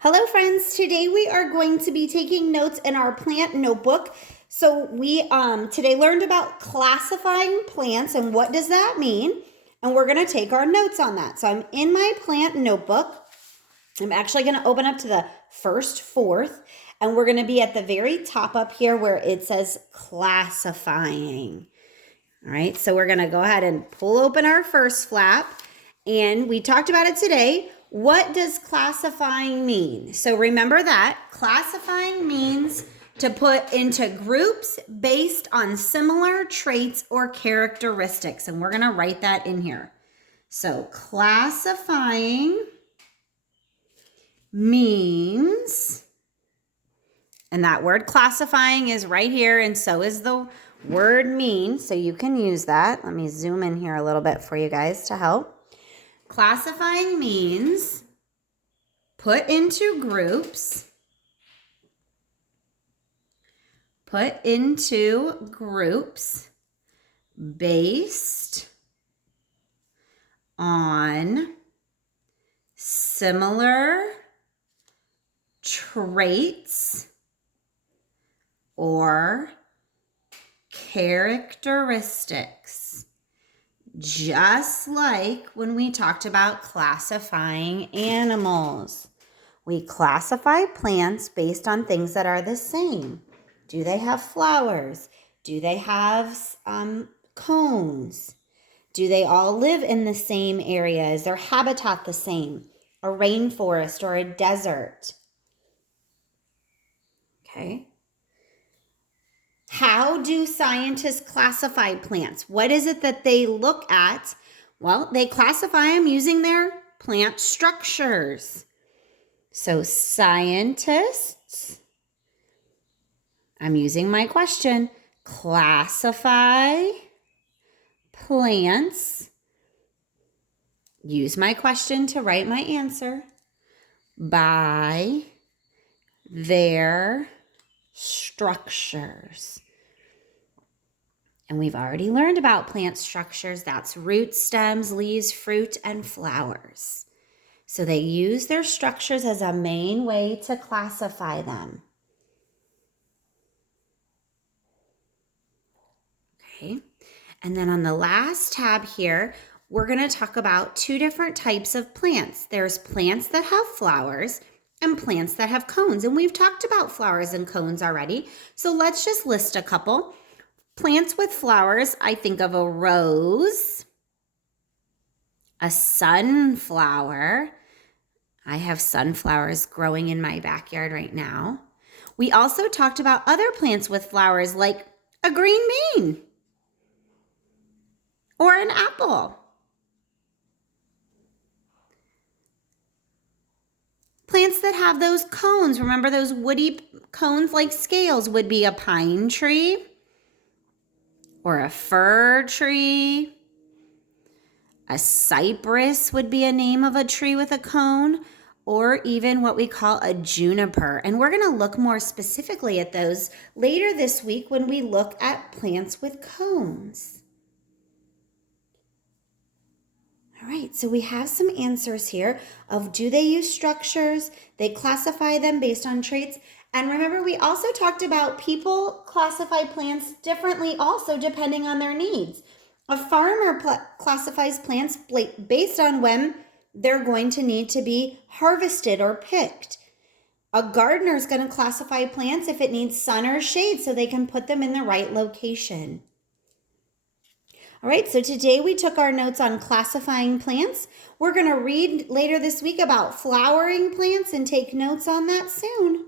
Hello friends, today we are going to be taking notes in our plant notebook. So we today learned about classifying plants and what does that mean? And we're going to take our notes on that. So I'm in my plant notebook. I'm actually going to open up to the first fourth and we're going to be at the very top up here where it says classifying. All right, so we're going to go ahead and pull open our first flap. And we talked about it today. What does classifying mean? So remember that classifying means to put into groups based on similar traits or characteristics. And we're going to write that in here. So classifying means, and that word classifying is right here, and so is the word mean. So you can use that. Let me zoom in here a little bit for you guys to help. Classifying means put into groups, based on similar traits or characteristics. Just like when we talked about classifying animals. We classify plants based on things that are the same. Do they have flowers? Do they have cones? Do they all live in the same area? Is their habitat the same? A rainforest or a desert? Okay. How do scientists classify plants? What is it that they look at? Well, they classify them using their plant structures. So scientists, I'm using my question, classify plants. Use my question to write my answer by their structures. And we've already learned about plant structures. That's roots, stems, leaves, fruit, and flowers. So they use their structures as a main way to classify them. Okay. And then on the last tab here, we're going to talk about two different types of plants. There's plants that have flowers and plants that have cones. And we've talked about flowers and cones already. So let's just list a couple. Plants with flowers, I think of a rose, a sunflower. I have sunflowers growing in my backyard right now. We also talked about other plants with flowers like a green bean or an apple. Plants that have those cones, remember those woody cones like scales, would be a pine tree or a fir tree. A cypress would be a name of a tree with a cone, or even what we call a juniper. And we're going to look more specifically at those later this week when we look at plants with cones. All right, so we have some answers here of do they use structures? They classify them based on traits. And remember, we also talked about people classify plants differently also depending on their needs. A farmer classifies plants based on when they're going to need to be harvested or picked. A gardener is going to classify plants if it needs sun or shade so they can put them in the right location. All right, so today we took our notes on classifying plants. We're going to read later this week about flowering plants and take notes on that soon.